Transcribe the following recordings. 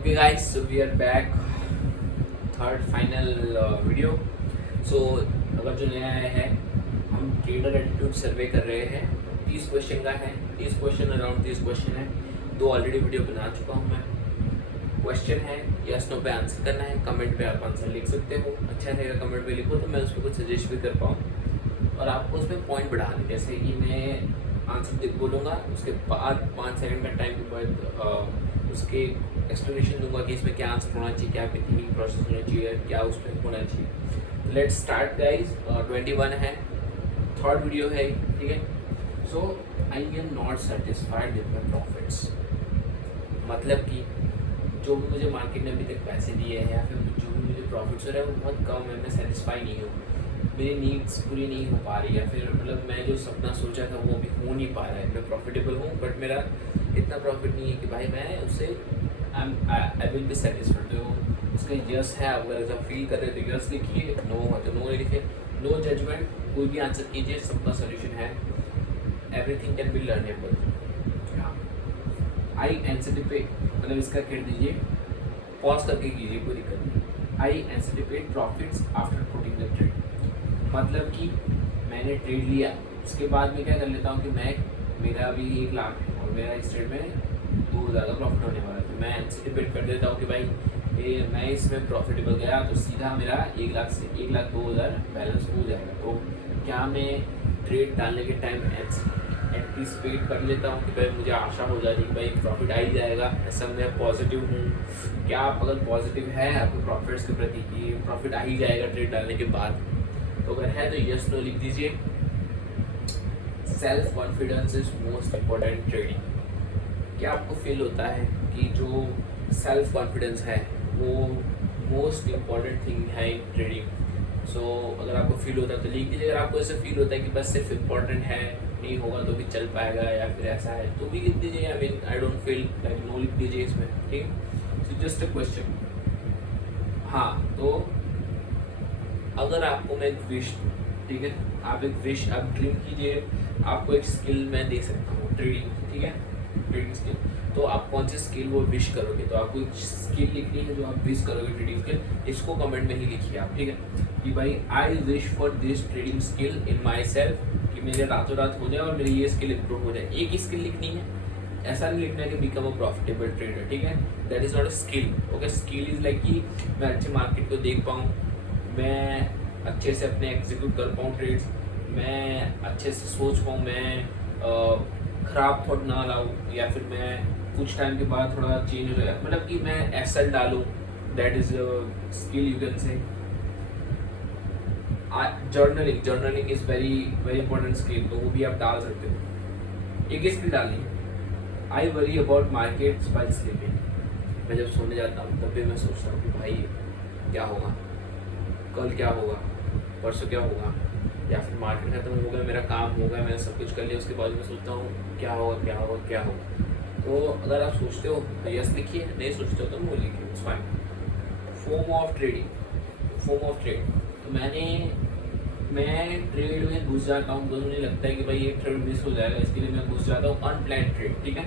Okay guys, so we are back, third final video. So अगर जो नया आया है, हम ट्रेडर एटीट्यूड सर्वे कर रहे हैं। 30 क्वेश्चन का है, 30 क्वेश्चन अराउंड 30 क्वेश्चन है। 2 ऑलरेडी वीडियो बना चुका हूँ मैं। क्वेश्चन है, यस नो पे आंसर करना है। कमेंट पे आप आंसर लिख सकते हो, अच्छा रहेगा कमेंट पे लिखो तो मैं उस पर कुछ सजेस्ट भी कर पाऊँ और आपको उसमें पॉइंट बढ़ाने। जैसे कि मैं आंसर बोलूँगा, उसके बाद 5 सेकंड का टाइम के बाद उसके एक्सप्लेनेशन दूंगा कि इसमें क्या आंसर होना चाहिए, क्या थिंकिंग प्रोसेस होना चाहिए, क्या उस पर होना चाहिए। Let's start guys. 21 है, थर्ड वीडियो है, ठीक है। So I am not satisfied with my profits. मतलब कि जो भी मुझे मार्केट ने अभी तक पैसे दिए हैं या फिर जो भी मुझे प्रॉफिट्स हो रहा है वो बहुत कम है। मैं सेटिस्फाई नहीं हूँ, मेरी नीड्स पूरी नहीं हो पा रही, या फिर मतलब मैं जो सपना सोचा था वो अभी हो नहीं पा रहा है। मैं प्रॉफिटेबल हूँ बट मेरा इतना प्रॉफिट नहीं है कि भाई मैं उससे आई विल बी सेटिस्फाइड। तो उसका यस है, अगर ऐसा फील कर रहे तो यस लिखिए, नो है तो नो लिखिए। नो जजमेंट, कोई भी आंसर कीजिए, सबका सोल्यूशन है। Everything can be learnable. I anticipate, मतलब इसका कह दीजिए, पॉज करके कीजिए, कोई दिक्कत नहीं। I anticipate profits after putting the trade. मतलब कि मैंने ट्रेड लिया, उसके बाद मैं क्या कर लेता हूँ कि मेरा अभी 1 लाख है और मेरा इस ट्रेड में 2,000 का प्रॉफिट होने वाला है, तो मैं एंटिसिपेट कर देता हूँ कि भाई मैं इसमें प्रॉफिटेबल गया तो सीधा मेरा 1 लाख से 1,02,000 बैलेंस हो जाएगा। तो क्या मैं ट्रेड डालने के टाइम एंटिसिपेट कर लेता हूँ कि भाई मुझे आशा हो जाती है कि भाई प्रॉफिट आ ही जाएगा, ऐसा मैं पॉजिटिव हूँ। क्या आप अगर पॉजिटिव है आपके प्रॉफिट्स के प्रति कि प्रॉफिट आ ही जाएगा ट्रेड डालने के बाद, तो अगर है तो यस नो लिख दीजिए। Self confidence is most important trading. क्या आपको फील होता है कि जो सेल्फ कॉन्फिडेंस है वो मोस्ट इम्पॉर्टेंट थिंग है इन ट्रेडिंग? सो अगर आपको फील होता है तो लिख दीजिए। अगर आपको ऐसे फील होता है कि बस सिर्फ इम्पॉर्टेंट है, नहीं होगा तो भी चल पाएगा, या फिर ऐसा है तो भी लिख दीजिए। I mean I don't feel like no लिख दीजिए इसमें, ठीक है। So just a question. हाँ, तो अगर आपको मैं एक विश, ठीक है, आप एक विश, आप ड्रीम कीजिए, आपको एक स्किल मैं दे सकता हूँ ट्रेडिंग, ठीक है, ट्रेडिंग स्किल। तो आप कौन सी स्किल वो विश करोगे? तो आपको एक स्किल लिखनी है जो आप विश करोगे ट्रेडिंग स्किल। इसको कमेंट में ही लिखिए आप, ठीक है, कि भाई I wish for this trading skill in my self, कि मेरे रातों रात हो जाए और मेरी ये स्किल इंप्रूव हो जाए। एक ही स्किल लिखनी है, ऐसा नहीं लिखना है कि बिकम अ प्रॉफिटेबल ट्रेडर, ठीक है। That is not a skill, okay. Skill is like कि मैं अच्छे मार्केट को देख पाऊँ, मैं अच्छे से अपने एग्जीक्यूट कर पाऊँ ट्रेड्स, मैं अच्छे से सोच पाऊँ, मैं ख़राब थॉट ना लाऊँ, या फिर मैं कुछ टाइम के बाद थोड़ा चेंज हो जाए, मतलब कि मैं एफसेल डालूँ। That is skill you can say. Journaling is very very important skill, तो वो भी आप डाल सकते हो। एक ही स्किल डालिए। I worry about markets while sleeping. मैं जब सोने जाता हूँ तब भी मैं सोचता हूँ कि भाई क्या होगा, कल क्या होगा, परसों क्या होगा, या फिर मार्केट खत्म हो गया, मेरा काम हो गया, मैंने सब कुछ कर लिया, उसके बाद मैं सोचता हूँ क्या होगा क्या होगा क्या होगा। तो अगर आप सोचते हो तो यस लिखिए, नहीं सोचते हो तो नो लिखिए, it's fine. Form of trading, form of trade. तो मैं ट्रेड में घुस जाता हूँ तो मुझे लगता है कि भाई ये ट्रेड मिस हो जाएगा, इसके लिए मैं घुस जाता हूँ अनप्लान ट्रेड, ठीक है।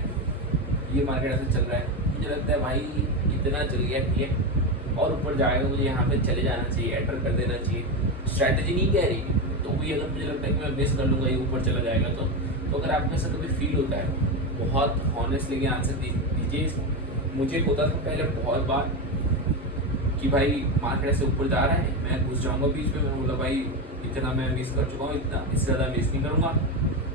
ये मार्केट ऐसे चल रहा है, मुझे लगता है भाई इतना चल गया, ठीक है, और ऊपर जाएगा, मुझे यहाँ पे चले जाना चाहिए, एंटर कर देना चाहिए। स्ट्रैटेजी नहीं कह रही, तो भी अगर मुझे लगता है कि मैं मिस कर लूँगा, ये ऊपर चला जाएगा, तो अगर आपको ऐसा कभी फील होता है, बहुत हॉनेस्टली आंसर दीजिए। मुझे होता था पहले बहुत बार कि भाई मार्केट ऐसे ऊपर जा रहा है, मैं घुस जाऊँगा बीच में, मैं बोला भाई इतना मैं मिस कर चुका हूँ, इतना इससे ज़्यादा मिस नहीं करूँगा,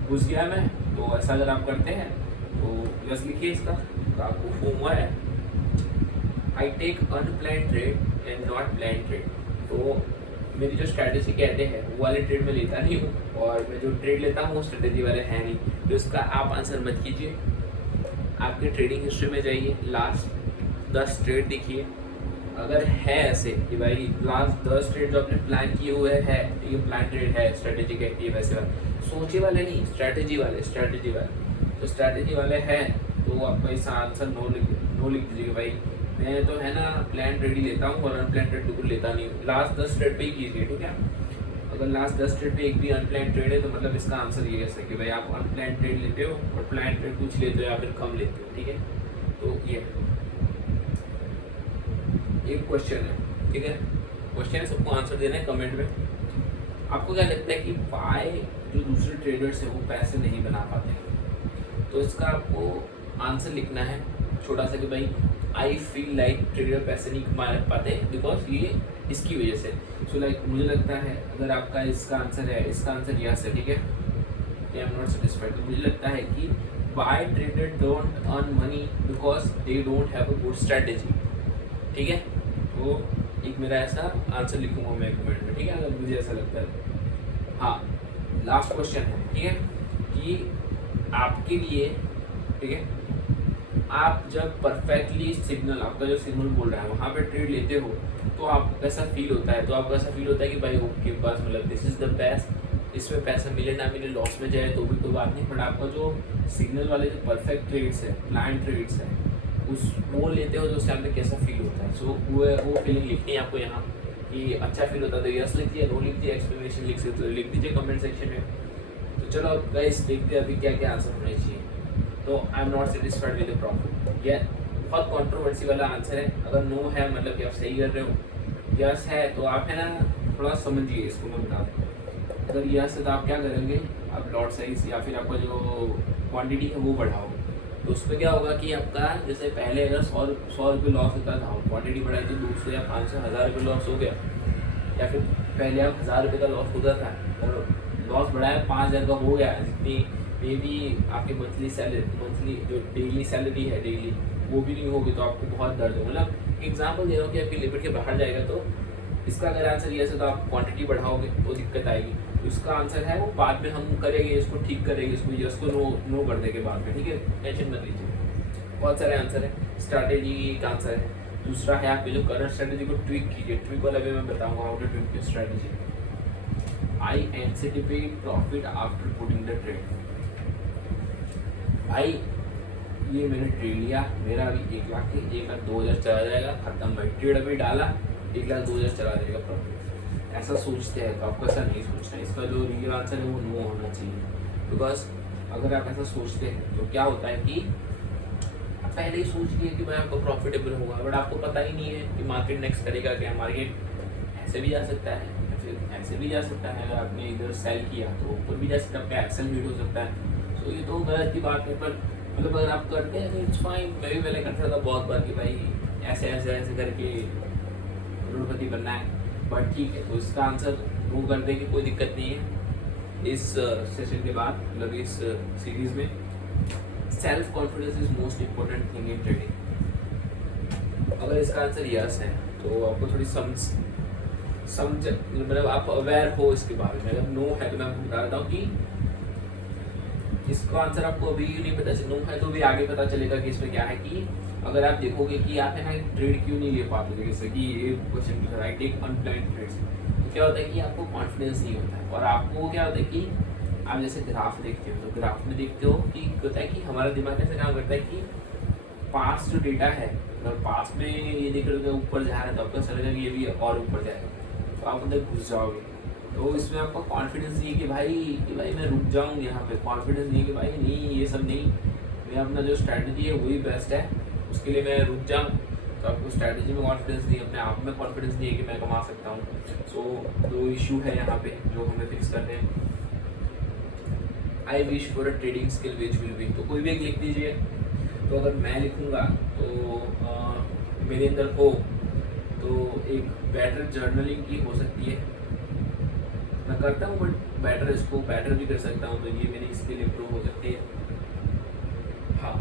घुस गया मैं। तो ऐसा अगर आप करते हैं तो यस लिखिए इसका, तो आपको फॉर्म हुआ है। I take unplanned trade and not planned trade. तो मेरी जो स्ट्रैटेजी कहते हैं वो वाले ट्रेड में लेता नहीं हूँ, और मैं जो ट्रेड लेता हूँ वो स्ट्रैटेजी वाले हैं नहीं। तो इसका आप आंसर मत कीजिए, आपके ट्रेडिंग हिस्ट्री में जाइए, लास्ट 10 ट्रेड देखिए। अगर है ऐसे कि भाई लास्ट 10 ट्रेड जो आपने प्लान किए हुए है, ये प्लान ट्रेड है, स्ट्रैटेजी कहती है वैसे वाले, सोचे वाले नहीं, स्ट्रैटेजी वाले। तो स्ट्रैटेजी वाले हैं तो आपका इसका आंसर नो लिख दीजिएगा। भाई मैं तो है ना प्लान ट्रेड ही लेता हूँ और अनप्लान ट्रेड बिल्कुल लेता नहीं हूँ। लास्ट 10 ट्रेड पे ही कीजिए, ठीक है। अगर लास्ट 10 ट्रेड पे एक भी अनप्लान ट्रेड है तो मतलब इसका आंसर ये है कि भाई आप अनप्लान ट्रेड लेते हो और प्लान ट्रेड कुछ लेते हो या फिर कम लेते हो, ठीक है। तो ये एक क्वेश्चन है, ठीक है, क्वेश्चन है, सबको आंसर देना है कमेंट में। आपको क्या लगता है कि वाई जो दूसरे ट्रेडर्स हैं वो पैसे नहीं बना पाते? तो इसका आपको आंसर लिखना है छोटा सा कि भाई आई फील लाइक ट्रेडर पैसे नहीं कमा पाते बिकॉज ये इसकी वजह से। सो लाइक मुझे लगता है अगर आपका इसका आंसर है, इसका आंसर यस है, ठीक है, आई एम नॉट सेटिस्फाइड, तो मुझे लगता है कि why trader don't earn money because they don't have a good strategy, ठीक है। तो एक मेरा ऐसा आंसर लिखूंगा मैं कमेंट में, ठीक है, अगर मुझे ऐसा लगता है। हाँ, लास्ट क्वेश्चन है, ठीक है, कि आपके लिए, ठीक है, आप जब परफेक्टली सिग्नल, आपका जो सिग्नल बोल रहा है वहाँ पे ट्रेड लेते हो तो आपको कैसा फील होता है? तो आपको ऐसा फील होता है कि भाई ओके बस मतलब दिस इज़ द बेस्ट, इसमें पैसा मिले ना मिले, लॉस में जाए तो भी कोई बात नहीं, बट आपका जो सिग्नल वाले जो परफेक्ट ट्रेड्स है, प्लान ट्रेड्स है, उस वो लेते हो तो उस टाइम पे कैसा फील होता है? सो वो फीलिंग लिखनी है आपको यहाँ कि अच्छा फील होता है तो यस लिख दिया, नो लिख दिया, एक्सप्लेनेशन लिख सकते हो, लिख दीजिए कमेंट सेक्शन में। तो चलो गाइस देखते हैं अभी क्या क्या आंसर होने चाहिए। तो आई am not satisfied with the profit, यह बहुत कंट्रोवर्सी वाला आंसर है। अगर नो है मतलब कि आप सही कर रहे हो, यस है तो आप है ना थोड़ा समझिए इसको, मैं बता दूँ। अगर यस है तो आप क्या करेंगे, आप लॉट साइज या फिर आपका जो क्वांटिटी है वो बढ़ाओगे। तो उस पर क्या होगा कि आपका जैसे पहले अगर 100 रुपये लॉस होता था, क्वांटिटी बढ़ाई तो 200 या 500 1000 रुपये लॉस हो गया, या फिर पहले आप 1000 रुपये का लॉस होता था और लॉस बढ़ाया 5000 का हो गया, जितनी मे बी आपकी मंथली सैलरी, मंथली जो डेली सैलरी है डेली वो भी नहीं होगी तो आपको बहुत दर्द होगा। मतलब एग्जाम्पल दे रहा हूँ कि आपकी लिमिट के बाहर जाएगा तो इसका अगर आंसर ये है तो आप क्वांटिटी बढ़ाओगे तो दिक्कत आएगी। इसका आंसर है वो बाद में हम करेंगे, इसको ठीक करेंगे, इसको नो कर देंगे बाद में, ठीक है, टेंशन मत लीजिए। बहुत सारे आंसर है, स्ट्रैटेजी का आंसर है। दूसरा है आपके जो करंट स्ट्रैटेजी को ट्विक कीजिए, ट्विक वाला भी मैं बताऊँगा how to tweak your strategy. I anticipate profit after putting the trade. भाई ये मैंने ट्रेड लिया, मेरा अभी 1 लाख है, 1,02,000 चला जाएगा, खत्म भाई, ट्रेड अभी डाला 1,02,000 चला जाएगा प्रॉफिट, ऐसा सोचते हैं। तो आपको ऐसा नहीं सोचना है, इसका जो रियल आंसर है वो नो होना चाहिए। बिकॉज अगर आप ऐसा सोचते हैं तो क्या होता है कि आप पहले ही सोच लिए कि भाई आपको प्रॉफिटेबल होगा, बट आपको पता ही नहीं है कि मार्केट नेक्स्ट करेगा क्या। मार्केट ऐसे भी जा सकता है या फिर ऐसे भी जा सकता है, अगर आपने इधर सेल किया तो ऊपर भी जा सकता है, एक्सेल मीट हो सकता है। तो ये तो गलत की बात है, पर मतलब अगर आप करते हैं तो इट्स फाइन। मैं भी पहले करता था बहुत बार कि भाई ऐसे ऐसे ऐसे करके करोड़पति बनना है, बट ठीक है। तो इसका आंसर वो कर देंगे, कोई दिक्कत नहीं है। इस सेशन के बाद मतलब इस सीरीज में self confidence is most important thing in trading. अगर इसका आंसर यस है तो आपको थोड़ी समझ मतलब आप अवेयर हो इसके बारे में। अगर नो है तो मैं आपको बता देता हूँ कि इसका आंसर आपको अभी नहीं पता चल, नो है तो भी आगे पता चलेगा कि इसमें क्या है। कि अगर आप देखोगे कि आप है ना ट्रेड क्यों नहीं ले पाते, जैसे कि ये क्वेश्चन पूछा राइट, टेक अनप्लान्ड ट्रेड्स, तो क्या होता है कि आपको कॉन्फिडेंस नहीं होता है। और आपको क्या होता है कि आप जैसे ग्राफ देखते हो तो ग्राफ में देखते हो कि होता है कि हमारा दिमाग ऐसे काम करता है कि पास जो डेटा है, अगर पास में ये देख रहे हो ऊपर जा रहा है तो आपको ऐसा लगेगा कि ये भी और ऊपर जाएगा, तो आप अंदर घुस जाओगे। तो इसमें आपका कॉन्फिडेंस नहीं है कि भाई मैं रुक जाऊँ यहाँ पे, कॉन्फिडेंस नहीं है कि भाई नहीं ये सब नहीं, मैं अपना जो स्ट्रैटेजी है वही बेस्ट है, उसके लिए मैं रुक जाऊँ। तो आपको स्ट्रैटेजी में कॉन्फिडेंस नहीं है, अपने आप में कॉन्फिडेंस नहीं है कि मैं कमा सकता हूँ। सो दो इशू है यहाँ पे जो हमें फिक्स करने हैं। I wish for a trading skill which will be, तो कोई भी एक लिख दीजिए। तो अगर मैं लिखूँगा तो मेरे अंदर हो तो एक बेटर जर्नलिंग की हो सकती है, मैं करता हूँ बट बेटर, इसको बेटर भी कर सकता हूँ, तो ये मेरी स्किल इम्प्रूव हो सकती है। हाँ,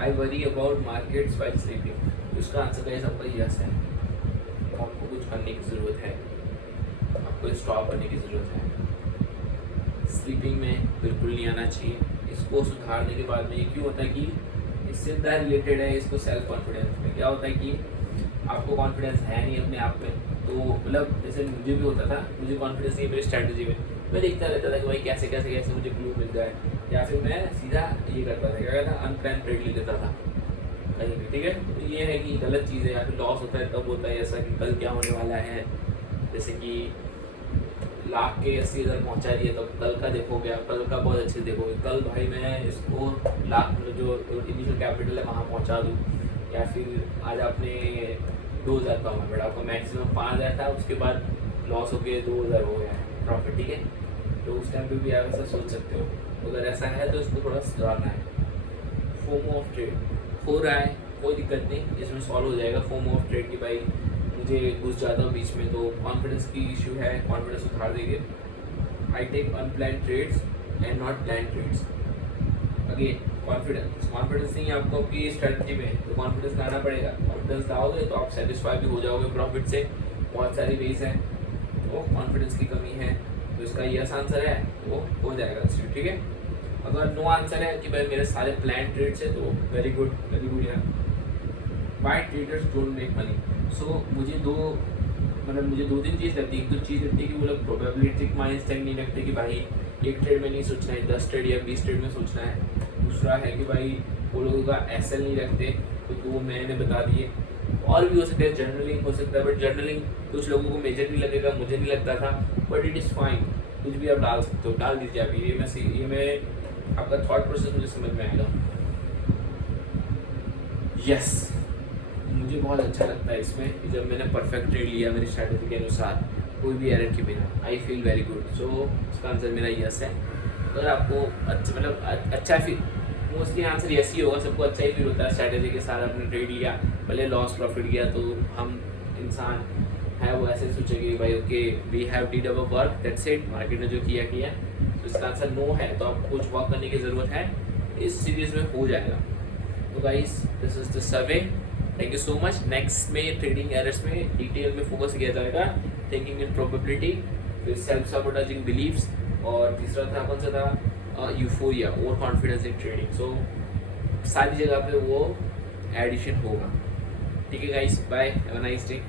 I worry about markets while sleeping, उसका आंसर है सबका यस है। तो आपको कुछ करने की ज़रूरत है, आपको स्टॉप करने की ज़रूरत है। स्लीपिंग में बिल्कुल नहीं आना चाहिए। इसको सुधारने के बाद में ये क्यों होता है कि इससे सीधा रिलेटेड है इसको सेल्फ कॉन्फिडेंस में। क्या होता है कि आपको कॉन्फिडेंस है नहीं अपने आप में, तो मतलब जैसे मुझे भी होता था, मुझे कॉन्फिडेंस नहीं मेरी स्ट्रैटेजी में, मैं देखता रहता था कि भाई कैसे कैसे कैसे मुझे क्लू मिल जाए, या फिर मैं सीधा ये करता था, क्या कहता अनप्लान ट्रेड ले लेता था कहीं भी, ठीक है। तो ये है कि गलत चीज़ है, या फिर लॉस होता है तब होता है ऐसा कि कल क्या होने वाला है, जैसे कि लाख के 80,000 पहुँचा दिए तो कल का देखोगे आप, कल का बहुत अच्छे देखोगे, कल भाई मैं इसको लाख जो इनिशियल कैपिटल है वहाँ पहुँचा दूँ, या फिर आज आपने 2000 कम है, बट आपका मैक्सिमम 5000 था, उसके बाद लॉस हो गया 2000 हो गया है प्रॉफिट, ठीक है। तो उस टाइम पे भी आप ऐसा सोच सकते हो, अगर ऐसा है तो इसको थोड़ा सुधारना है। फोमो ऑफ ट्रेड हो रहा है, कोई दिक्कत नहीं, इसमें सॉल्व हो जाएगा। फोमो ऑफ ट्रेड की भाई मुझे घुस जाता हूँ बीच में, तो कॉन्फिडेंस की इशू है, कॉन्फिडेंस उतार देंगे। I take unplanned trades and not planned trades. Again confidence नहीं है आपको आपकी स्ट्रेटजी में, तो कॉन्फिडेंस लाना पड़ेगा। कॉन्फिडेंस लाओगे तो आप सेटिस्फाई भी हो जाओगे प्रॉफिट से। बहुत सारी वेज हैं, तो कॉन्फिडेंस की कमी है, तो इसका यस आंसर है, वो हो जाएगा, ठीक है। अगर नो आंसर है कि भाई मेरे सारे प्लान ट्रेड्स है, तो वेरी गुड यार। Why traders don't make money. So मुझे दो तीन चीज़ लगती है। एक तो चीज़ लगती है कि वो लोग प्रोबेबिलिस्टिक माइंडसेट नहीं रखते कि भाई एक ट्रेड में नहीं सोचना है, 10 ट्रेड या 20 ट्रेड में सोचना है। दूसरा है कि भाई वो लोगों का एसएल नहीं रखते, तो वो मैंने बता दिए। और भी हो सकता है, जर्नलिंग हो सकता है, बट जर्नलिंग कुछ लोगों को मेजर नहीं लगेगा, मुझे नहीं लगता था, बट इट इज़ फाइन। कुछ भी आप डाल सकते हो, डाल दीजिए आप। ये मैं आपका थॉट प्रोसेस मुझे समझ में आएगा। यस, मुझे बहुत अच्छा लगता है इसमें कि जब मैंने परफेक्ट ट्रेड लिया मेरी स्ट्रैटेजी के अनुसार, कोई भी एरर के बिना, आई फील वेरी गुड। सो इसका आंसर मेरा यस है। अगर आपको अच्छा feel, mostly answer yes he होगा, सबको अच्छा ही फील होता है स्ट्रैटेजी के साथ आपने ट्रेड लिया, भले लॉस प्रॉफिट गया, तो हम इंसान है वो ऐसे सोचेंगे कि भाई okay we have did our work, that's it, market ने जो किया। तो इसका आंसर नो है, तो आपको कुछ वर्क करने की ज़रूरत है, इस सीरीज़ में हो जाएगा। तो guys this is the survey, thank you so much. Next में ट्रेडिंग एरर्स में डिटेल में फोकस किया जाएगा, थिंकिंग इन प्रोबेबिलिटी, फिर सेल्फ सबोटाइजिंग बिलीव्स, और तीसरा था कौन सा था, euphoria, over confidence in trading. So सारी जगह पे वो एडिशन होगा, ठीक है guys, bye, have a nice day.